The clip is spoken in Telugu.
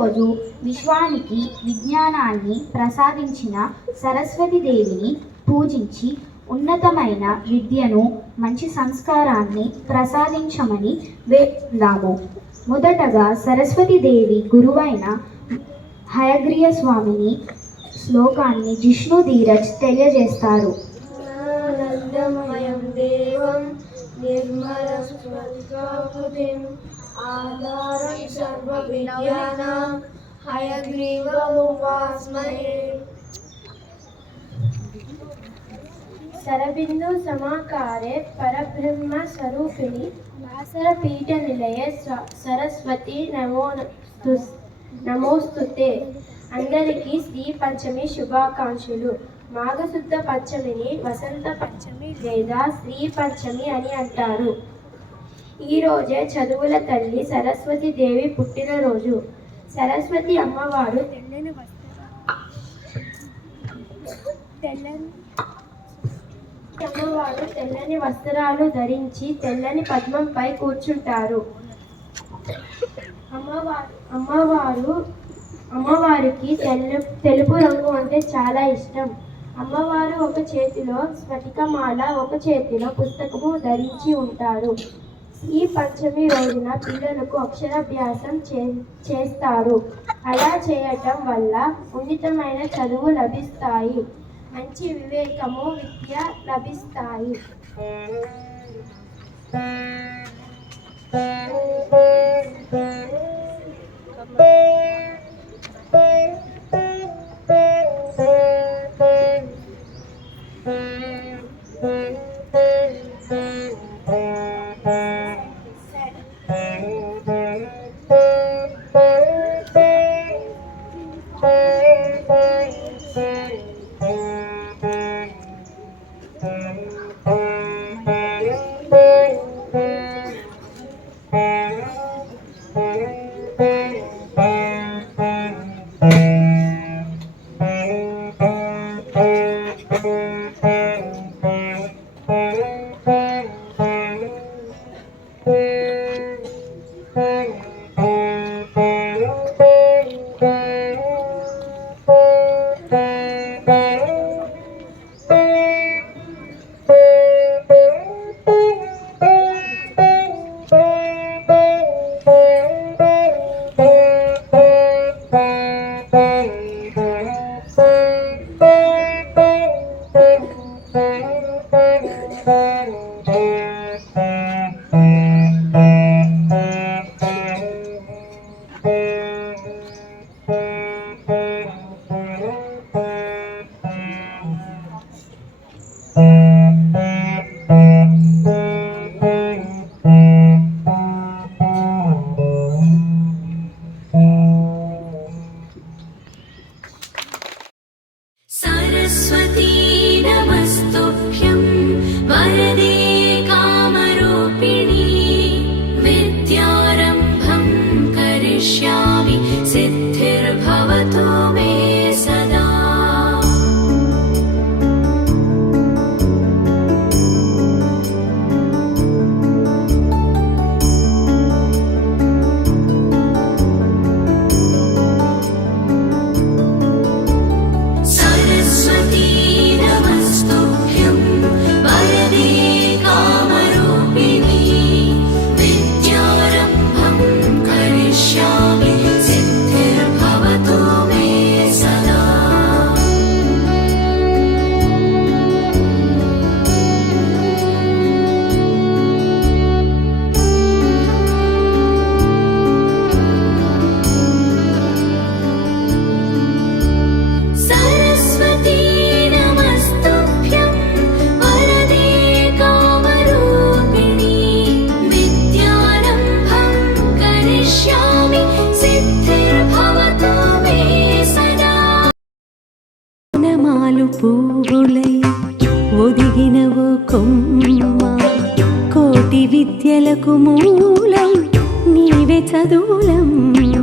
ఈరోజు విశ్వానికి విజ్ఞానాన్ని ప్రసాదించిన సరస్వతీదేవిని పూజించి ఉన్నతమైన విద్యను, మంచి సంస్కారాన్ని ప్రసాదించమని వేడుదాము. మొదటగా సరస్వతీదేవి గురువైన హయగ్రీవ స్వామిని శ్లోకాన్ని జిష్ణు ధీరజ్ తెలియజేస్తారు. ఆనందమయం దేవం నిర్మలస్వరూపిణం ఆధారం సర్వ విద్యానాం హయగ్రీవముపాస్మహే. శరబిందు సమాకారే పరబ్రహ్మ స్వరూపిణి వ్యాసర పీఠ నిలయ సరస్వతి నమోస్తుతే. అందరికీ శ్రీ పంచమి శుభాకాంక్షలు. మాఘశుద్ధ పంచమిని వసంత పంచమి లేదా శ్రీ పంచమి అని అంటారు. ఈరోజే చదువుల తల్లి సరస్వతి దేవి పుట్టినరోజు. సరస్వతి అమ్మవారు తెల్లని వస్త్రాలు ధరించి తెల్లని పద్మంపై కూర్చుంటారు. అమ్మవారికి తెలుపు రంగు అంటే చాలా ఇష్టం. అమ్మవారు ఒక చేతిలో స్ఫటికమాల, ఒక చేతిలో పుస్తకము ధరించి ఉంటారు. ఈ పంచమి రోజున పిల్లలకు అక్షరాభ్యాసం చేస్తారు. అలా చేయటం వల్ల ఉన్నతమైన చదువు లభిస్తాయి, మంచి వివేకము, విద్య లభిస్తాయి. పూవులై ఒదిగినవు కొమ్మ, కోటి విద్యలకు మూలం నీవే చదువులమ్మ.